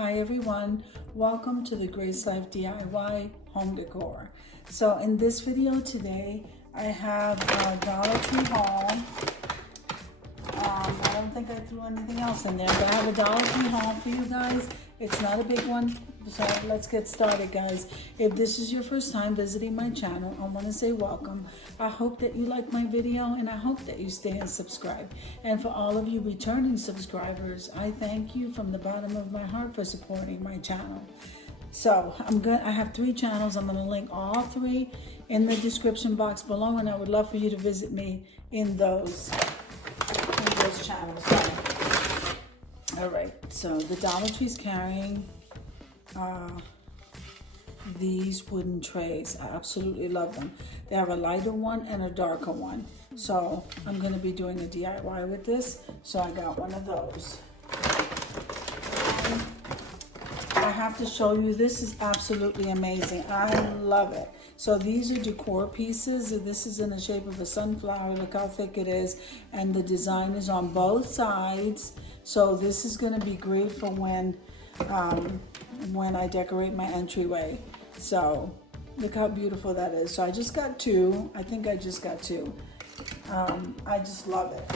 Hi everyone, welcome to the Grace Life DIY home decor. So in this video today, I have a Dollar Tree haul. I don't think I threw anything else in there, but I have a Dollar Tree haul for you guys. It's not a big one, so let's get started, guys. If this is your first time visiting my channel, I want to say welcome. I hope that you like my video and I hope that you stay and subscribe. And for all of you returning subscribers, I thank you from the bottom of my heart for supporting my channel. So I have 3 channels. I'm gonna link all 3 in the description box below, and I would love for you to visit me in those channels. All right, so the Dollar Tree's carrying these wooden trays. I absolutely love them. They have a lighter one and a darker one. So I'm gonna be doing a DIY with this. So I got one of those. I have to show you, this is absolutely amazing. I love it. So these are decor pieces. This is in the shape of a sunflower. Look how thick it is. And the design is on both sides. So this is gonna be great for when I decorate my entryway. So look how beautiful that is. So I just got 2. I think I just got 2. I just love it.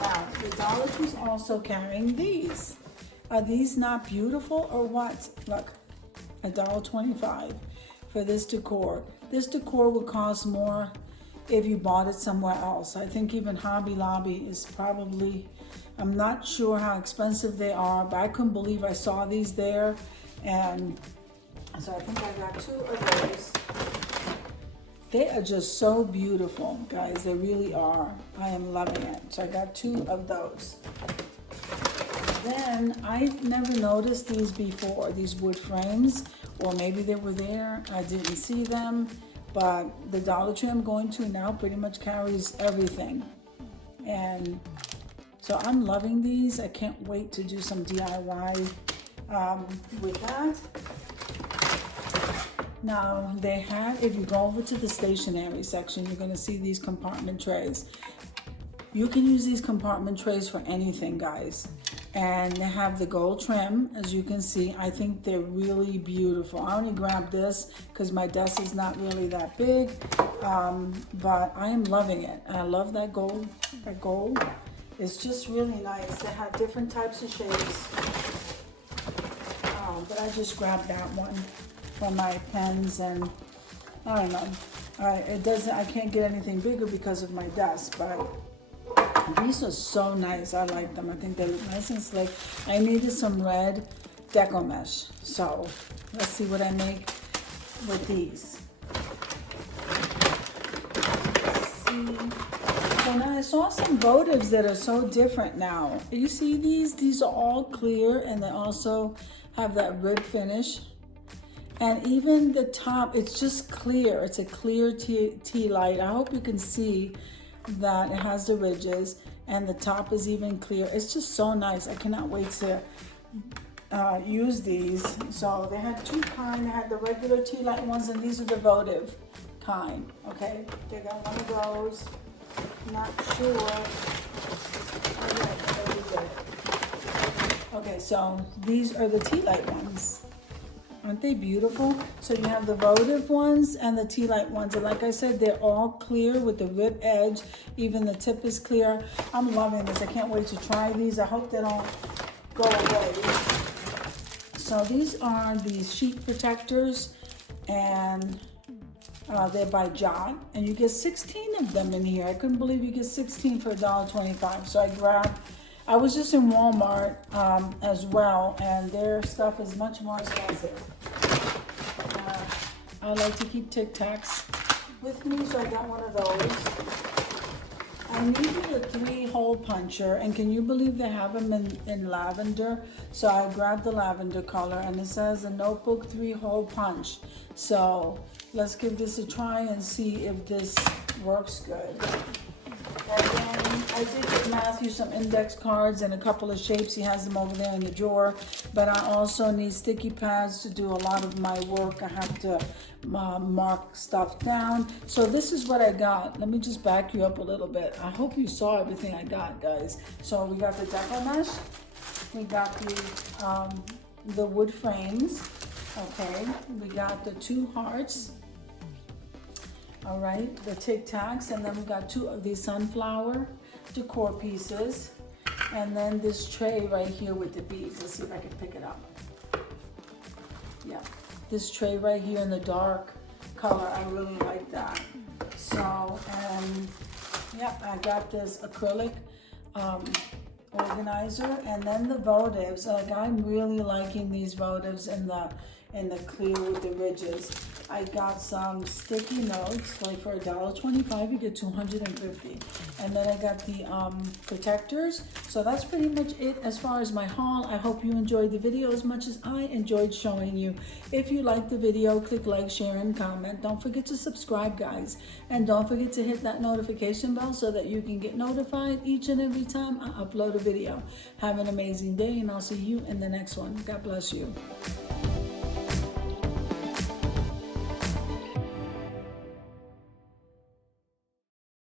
Now, the Dollar Tree's also carrying these. Are these not beautiful or what? Look, $1.25 for this decor. This decor would cost more if you bought it somewhere else. I think even Hobby Lobby is probably, I'm not sure how expensive they are, but I couldn't believe I saw these there. And so I think I got 2 of those. They are just so beautiful, guys. They really are. I am loving it. So I got 2 of those. Then I never noticed these before, these wood frames, or maybe they were there. I didn't see them, but the Dollar Tree I'm going to now pretty much carries everything. And so I'm loving these. I can't wait to do some DIY with that. Now they have, if you go over to the stationery section, you're gonna see these compartment trays. You can use these compartment trays for anything, guys. And they have the gold trim, as you can see. I think they're really beautiful. I only grabbed this because my desk is not really that big, but I am loving it. I love that gold. That gold is just really nice. They have different types of shapes, but I just grabbed that one for my pens, and I don't know. I can't get anything bigger because of my desk, but these are so nice. I like them. I think they look nice and slick. I needed some red Decor mesh. So let's see what I make with these. So now I saw some Votives that are so different now. You see these? These are all clear, and they also have that rib finish. And even the top, it's just clear. It's a clear tea light. I hope you can see that it has the ridges, and the top is even clear. It's just so nice. I cannot wait to use these. So they had 2 kinds. They had the regular tea light ones, and these are the Votive kind. Okay, they got one of those. Not sure. Okay, so these are the tea light ones. Aren't they beautiful? So you have the Votive ones and the tea light ones. And like I said, they're all clear with the rib edge. Even the tip is clear. I'm loving this. I can't wait to try these. I hope they don't go away. So these are the sheet protectors, and they're by Jot. And you get 16 of them in here. I couldn't believe you get 16 for $1.25. So I was just in Walmart as well, and their stuff is much more expensive. I like to keep Tic Tacs with me, so I got one of those. I needed a 3-hole puncher, and can you believe they have them in lavender? So I grabbed the lavender color, and it says a notebook 3-hole punch. So let's give this a try and see if this works good. And then I did give Matthew some index cards and a couple of shapes. He has them over there in the drawer. But I also need sticky pads to do a lot of my work. I have to mark stuff down. So this is what I got. Let me just back you up a little bit. I hope you saw everything I got, guys. So we got the Decor mesh. We got the the wood frames. Okay, we got the 2 hearts. All right, the Tic Tacs, and then we got 2 of these sunflower decor pieces. And then this tray right here with the beads. Let's see if I can pick it up. Yeah, this tray right here in the dark color, I really like that. So, yeah, I got this acrylic organizer, and then the votives. Like, I'm really liking these votives in the clear with the ridges. I got some sticky notes, like for $1.25 you get 250. And then I got the protectors. So that's pretty much it as far as my haul. I hope you enjoyed the video as much as I enjoyed showing you. If you liked the video, click like, share, and comment. Don't forget to subscribe, guys. And don't forget to hit that notification bell so that you can get notified each and every time I upload a video. Have an amazing day, and I'll see you in the next one. God bless you.